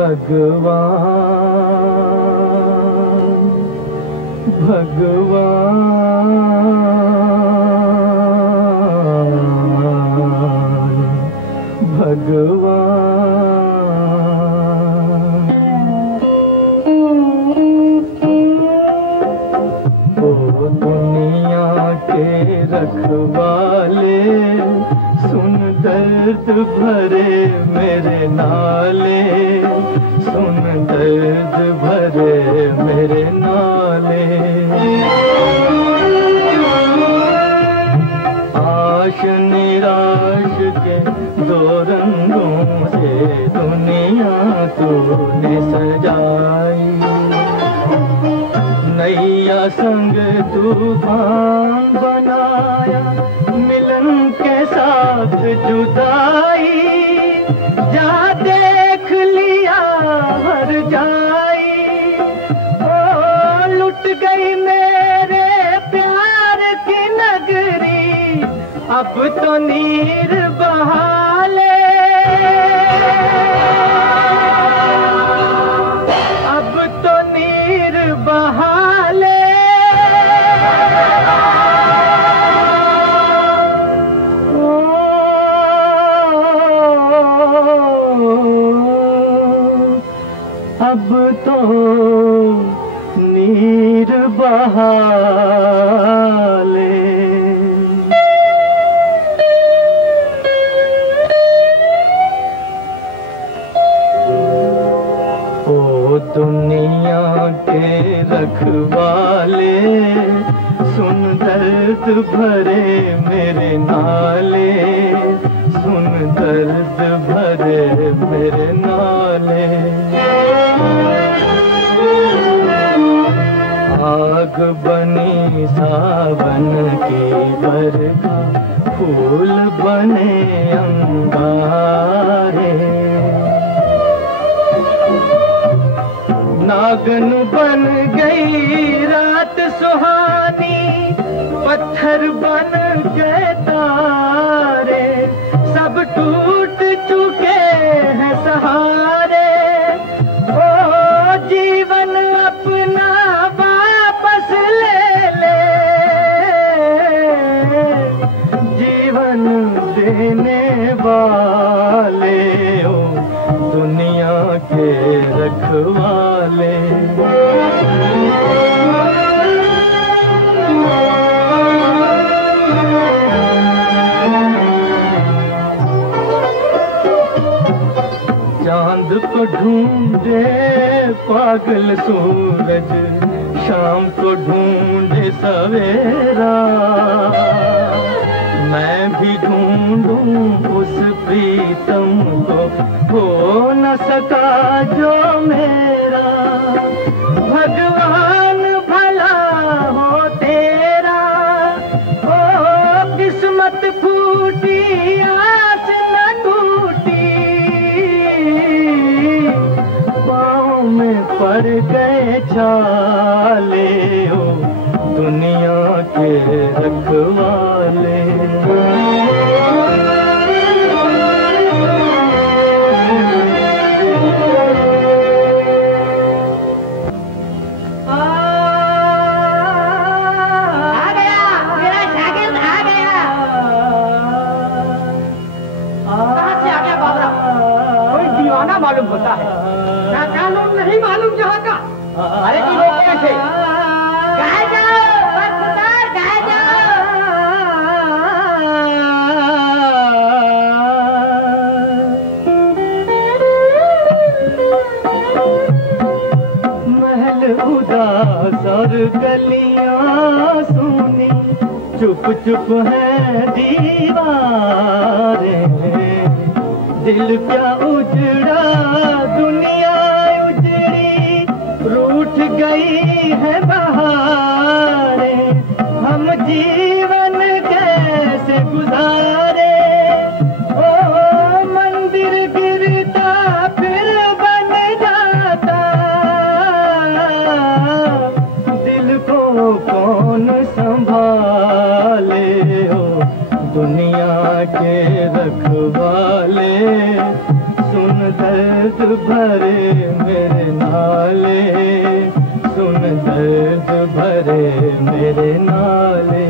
भगवान भगवान भगवान ओ दुनिया के रखवाले सुन दर्द भरे मेरे नाले, सुन दर्द भरे मेरे नाले। आश निराश के दो रंगों से दुनिया तूने सजाई, नैया संग तूफान बनाया, मिलन के साथ जुदाई। जा देख लिया हर जाई, ओ लुट गई मेरे प्यार की नगरी, अब तो नीर बहाले, अब तो नीर बहाले। अब तो नीर बहाले। ओ दुनिया के रखवाले सुन दर्द भरे मेरे नाले, सुन दर्द भरे मेरे नाले। आग बनी सावन की बरखा, फूल बने अंगारे, नागन बन गई रात सुहानी, पत्थर बन गए तारे, सब टूट चुके हैं सहारे। ओ जीवन अपना वापस ले ले, जीवन देने वाले ओ दुनिया के रखवाले। चांद को ढूंढे पागल सूरज, शाम को ढूंढे सवेरा, मैं भी ढूंढूं उस प्रीतम को, हो न सका जो मेरा। भगवान भला हो तेरा, ओ किस्मत फूटी आस न टूटी, पाँव में पड़ गए छाले ओ दुनिया के रखवाले। मालूम होता है क्या कानून नहीं मालूम यहाँ का। अरे की लोग कैसे गाय जाओ गाय जाओ। महल उदास और गलियां सुनी, चुप चुप है दीवारें, दिल क्या उजड़ा दुनिया उजड़ी, रूठ गई है बहारें, हम जीवन कैसे गुजारे। ओ मंदिर गिरता फिर बन जाता, दिल को कौन संभाले ओ दुनिया के रखवाले, सुन दर्द भरे मेरे नाले, सुन दर्द भरे मेरे नाले।